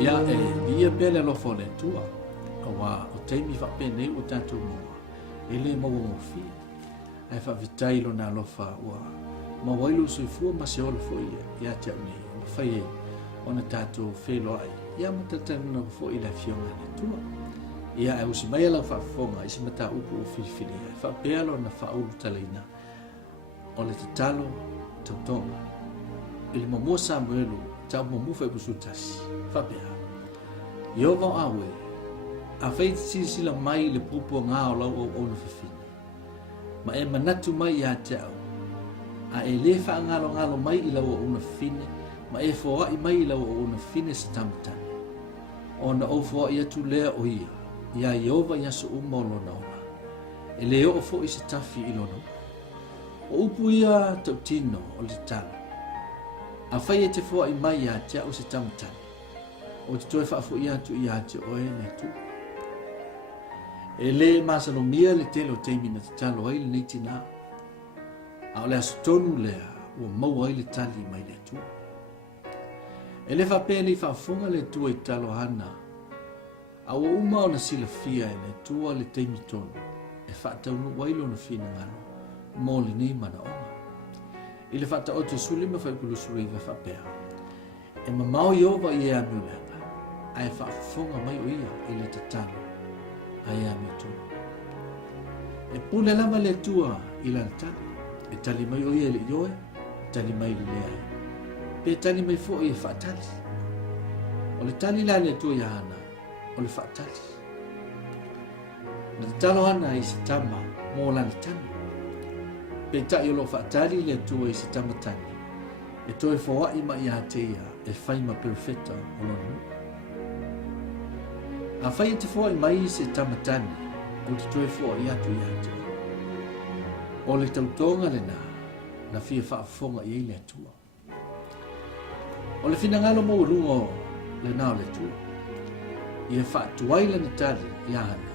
ia dia pele lo fole tua wa o taimi fa pene o tanto mo ele mo mo fi ai fa vitai lo na lo fa wa ma wailu so fu ma se ol fo ia te ni o fa ye ona tato fe lo ai ia mo tata no fo ila fiona na tua ia ai usi mai la fa fonga isi mata upu o filfili fa pelo na fa u talina o le talo totonga il mo mo samuelu ta mo mo fa busutasi fa pelo yo va awe a feit si la mai le pupo nga o lau o na fifini ma e manatu mai ya tau a e le fa ngalo mai i lau o na fifini ma e fo ai mai i lau o na fifini sa tamtani o na o fo ia tu lea o ia ia Yehova ia so umolo na ona e le o fo i se tafi i lono o upu ia tau tino o le talo a fai e te fo ai mai ya tau se tamtani o te toe whaafu ia tu ia te oe ne tu. E le masalo mia le telo teimi na te talo ai le nei tina. A o le aso tonu lea ua mau ai le tali mai le tu. E le whapea li whaafunga le tu i talo hana. A ua uma o na sila fia e le tua le teimi tonu. E whaataunu wailo na fina ngano. Mō le nei mana onga. I le whaata o te sulima whaikulusuru i whapea. E mamau Yehova i ea miulea. Ai whaafonga mai o ia i le tatano ai a mitu. E pule lama le tua i la tali. E tali mai o ia le ioe, tali mai le lea. Pe tali mai fo i e whaatali. O le tali la le tua i hana, o le whaatali. Na te talo hana i se tama mō lani tani. Pe ta i o lo whaatali le tua i se tama tani. E toi fo i ma i a te ia e whaima perfecta o lonu. A whai te fua i mai se tamatani, o te toe fua i atu i atu. O le tautonga le na fia whaafonga i le atua. O le finangalo mo urungo le nao le tua. I e whaatuaila ni tari i ahana.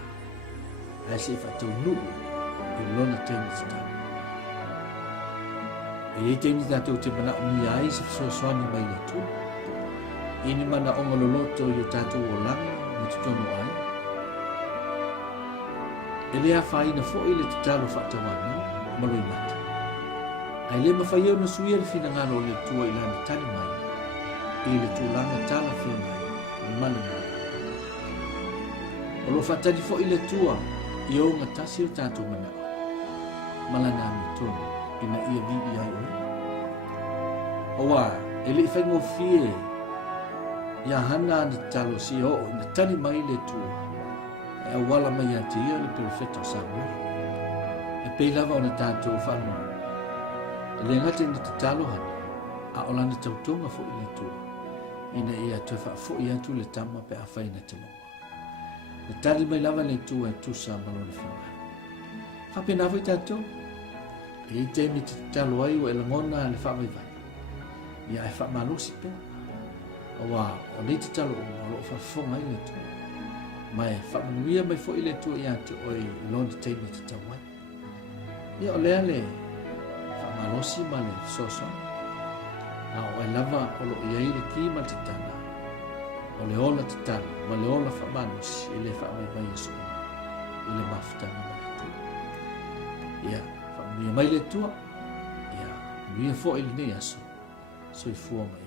Ai se whaatau nuu i lona teni te tani. E i teni tātou te mana mi ai se whasoaswani mai le tua. Ini mana onga loloto i o tātou o langa. Te tono ai. E lea whaina fo i le te talo whaatawana, maloi mata. Ai le mawhai au na suia le fina ngalo le tua i lana tali mai, i le tūlanga tala whia mai, mana mai. O lo whaatari fo i le tua, i o ngā tasi o tātou mana. Malana mi tono, ina ia vi i ai oi. O wā, e le i whaingo fie, ia hana ni talo si o na tani mai le tu e wala mai ati ia le perfecto samu e pei lava o na tātou whanu e le ngate ni te talo hana a o lana tautonga fo i le tu ina ia toi wha fo i atu le tama pe a whaina te moa le tali mai lava le tu e tu sa malo le whina whape na fo i tātou e i teimi te talo ai o e langona le wha mai vai ia e wha malusi pe wa o nei te talo o lo whafonga i le tu. Mai whamanuia mai fo i le tu i atu o i loni teimi te tawai. Ia o lea le whamalosi ma le soso. A o e lava o lo i aile ki ma te tana. O le ola te tana, ma le ola whamanosi i le whamai mai e soa. I le mafutanga ma le tu. Ia, whamanuia mai le tua. Ia, nuia fo i le nei aso. So i fua mai